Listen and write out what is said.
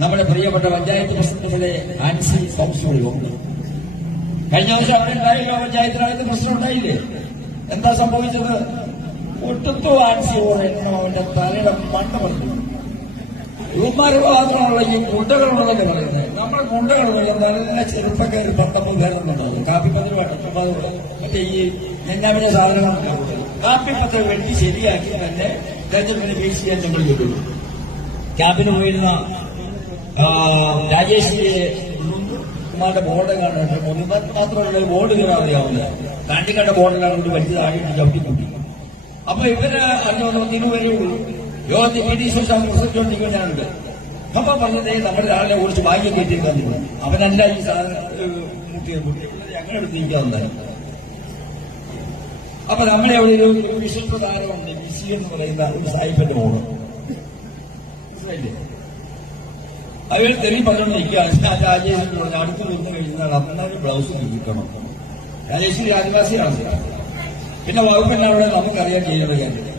നമ്മുടെ പ്രിയപ്പെട്ട പഞ്ചായത്ത് പ്രസിഡന്റിലെ ആൻസി തോമസ് ഉണ്ട്. കഴിഞ്ഞ ദിവസം അവിടെ ഉണ്ടായില്ലോ, പഞ്ചായത്തിനകത്ത് പ്രശ്നം ഉണ്ടായില്ലേ? എന്താ സംഭവിച്ചത്? ഒട്ടുത്തു ആൻസി ഓരെണ്ണം അവന്റെ തലയുടെ മണ്ണ് പറഞ്ഞു. ഇവന്മാര് മാത്രമുള്ള ഈ ഗുണ്ടകളുള്ളതെന്ന് പറയുന്നത്. നമ്മുടെ ഗുണ്ടകളുള്ള നല്ല ചെറുപ്പക്കാർ 19 പേരെന്നുണ്ടാവും. കാപ്പിപ്പത്തിന് മറ്റേ ഈ ഞഞ്ഞാമിന്റെ സാധനങ്ങളൊക്കെ കാപ്പിപ്പത്ര വെട്ടി ശരിയാക്കി തന്നെ തെരഞ്ഞെടുപ്പിന് വീഴ്ചയാൻ ഞങ്ങൾ ചെയ്തു. ക്യാമ്പിന് പോയിരുന്ന രാജേഷ് കുമാറിന്റെ ബോർഡ് കാണുന്നുണ്ട്. മുൻപ് മാത്രമല്ല ബോർഡ് ഇങ്ങനെ അറിയാവുന്നത്. കാണ്ടിക്കണ്ട ബോർഡിലാണ് വലിയ ആടിയിട്ട് ചവിട്ടിക്കൂട്ടി. അപ്പൊ ഇവര് അറിഞ്ഞു വരെ യോഗത്തിൽ പ്രസംഗിച്ചുകൊണ്ടിരിക്കുന്നതാണ്. അപ്പൊ പറഞ്ഞതേ നമ്മുടെ ആളിനെ കുറിച്ച് ഭാഗ്യം കയറ്റി തന്നില്ല. അവനല്ല ഈ സാധനം ഞങ്ങളെ എടുത്ത് നീക്കാവുന്നതാണ്. അപ്പൊ നമ്മളെ അവിടെ ഒരു വിശുദ്ധ താരമുണ്ട്, ബിസി എന്ന് പറയുന്ന ഒരു സായിപ്പിന്റെ മോള്. മനസ്സിലായില്ലേ? അവർ തെറി പറഞ്ഞു നിൽക്കുകയാണ്. രാജേഷിന് പറഞ്ഞു അടുത്ത് നിന്ന് കഴിഞ്ഞാൽ അന്നൊരു ബ്ലൗസ് കിട്ടണം. രാജേഷ് ആദിവാസിയാണ്. പിന്നെ വകുപ്പിന്റെ അവിടെ നമുക്കറിയാൻ ചെയ്യുന്നത്